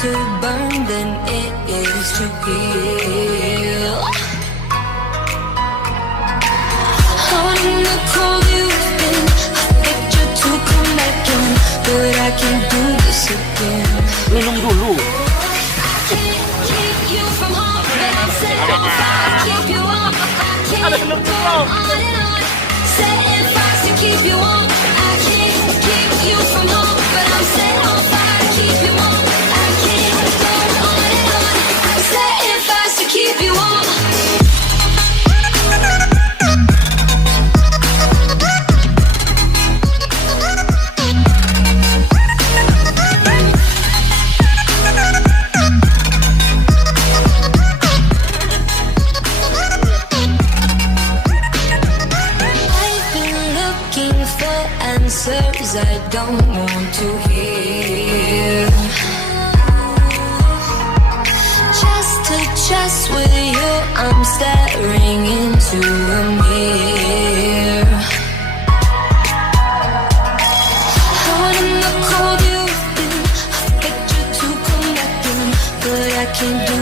to burn than it is to heal. Out in the cold you've been, I begged you to come back in, but I can't do this again. Keep you from home, but I'm set on fire to keep you warm. I can't go on and on, setting fires to keep you warm. I can't keep you from home, but I'm set on fire to keep you warm. I can't go on and on, setting fires to keep you warm. Answers I don't want to hear. Chest to chest with you, I'm staring into a mirror. Out in the cold you've been, I begged you to come back in, but I can't do